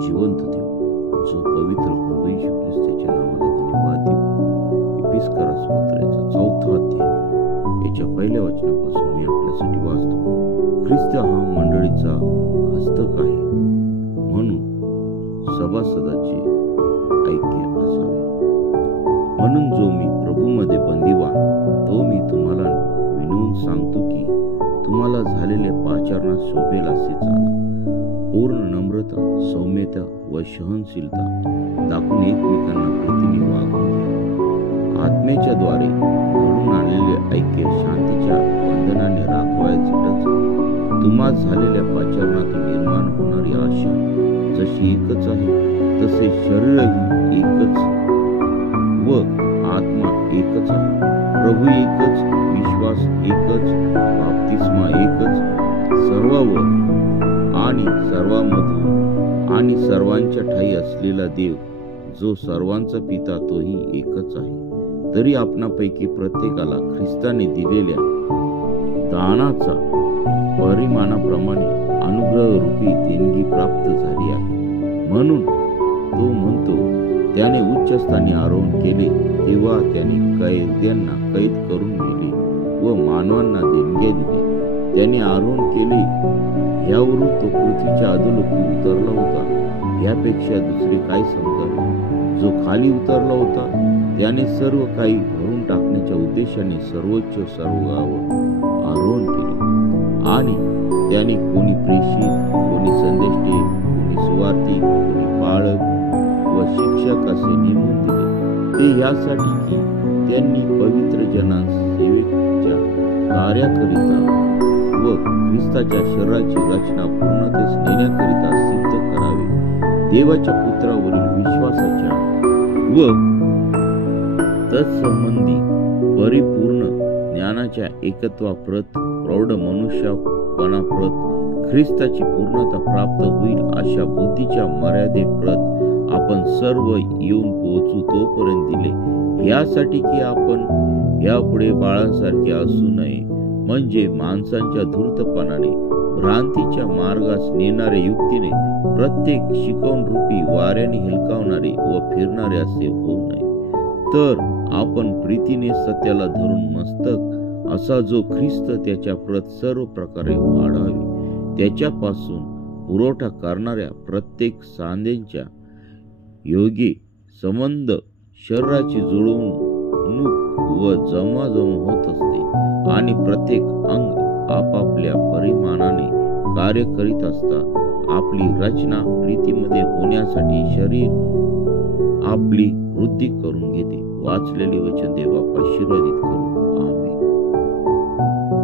जिवंत देव, जो पवित्र प्रभू येशू ख्रिस्ताच्या नावाला धन्यवाद देऊ. इफिसकारास पत्राचा 4था अध्याय याच्या पहिल्या वचनापासून मी आपल्यासाठी वाचतो. ख्रिस्त हा मंडळीचा हस्तक आहे, म्हणून सभासदाचे ऐक्य असावे. म्हणून जो मी प्रभूमध्ये बंदीवान, तो मी तुम्हाला विनवून सांगतो की तुम्हाला झालेल्या पाचारणात शोभेल असे चाला. पूर्ण नम्रता, सौम्यता व सहनशीलता दाखवून एकमेकांना प्रीतीने वागून घ्या. आत्म्याच्या द्वारे घडून आलेले ऐक्य शांतीच्या बंधनाने राखवायचे टच. तुम्हा झालेल्या पाचारणातून निर्माण होणारी आशा जशी एकच आहे, तसे शरीरही एकच व आत्मा एकच आहे. प्रभू एकच, विश्वास एकच, बाप्तिस्मा एकच, सर्वावर आणि सर्वांमधून आणि सर्वांच्या ठायी असलेला देव, जो सर्वांचा पिता, तोही एकच आहे. तरी आपणापैकी प्रत्येकाला ख्रिस्ताने दिलेल्या दानाचा परिमाणाप्रमाणे अनुग्रह रूपी देणगी प्राप्त झाली आहे. म्हणून तो म्हणतो, त्याने उच्च स्थानी आरोहण केले तेव्हा त्याने कैद्यांना कैद करून नेले व मानवांना देणग्या दिल्या. त्याने आरोहण केले यावरून तो पृथ्वीच्या अधोलोकी उतरला होता. यापेक्षा दुसरे काय समजावे? जो खाली उतरला होता त्याने सर्व काही भरून टाकण्याच्या उद्देशाने सर्वोच्च सर्वांवर आरोहण केले. आणि त्याने कोणी प्रेषित, कोणी संदेष्टे, कोणी सुवार्थी, कोणी पाळक व शिक्षक असे नेमून दिले. ते यासाठी की त्यांनी पवित्र जनांस सेवेच्या कार्याकरिता व ख्रिस्ताच्या शरीराची रचना पूर्णतेस नेण्याकरिता सिद्ध करावे. देवाच्या पुत्रावरील विश्वासाच्या व तत्संबंधी परिपूर्ण ज्ञानाच्या एकत्वाप्रत प्रौढ मनुष्यपणाप्रत ख्रिस्ताची पूर्णता प्राप्त होईल अशा बुद्धीच्या मर्यादेप्रत आपण सर्व येऊन पोहोचू तोपर्यंत दिले. यासाठी की आपण यापुढे बाळांसारखे असू नये, म्हणजे माणसांच्या धूर्तपणाने भ्रांतीच्या मार्गास नेणारे युक्तीने प्रत्येक शिकवण रूपी वाऱ्याने हेलकावणारे व फिरणारे असे होऊ नये. तर आपण प्रीतीने सत्याला धरून मस्तक असा जो ख्रिस्त त्याच्या प्रत सर्व प्रकारे वाढावे, त्याच्यापासून पुरवठा करणाऱ्या प्रत्येक सांध्यांच्या योगे संबंध शरीराची जुळवणूक व जमाजम होत असते. आणि प्रत्येक अंग आपापल्या परिमाणाने कार्य करीत असता आपली रचना प्रीतीमध्ये होण्यासाठी शरीर आपली वृद्धी करून घेते. वाचलेले वचन देवा आशीर्वादित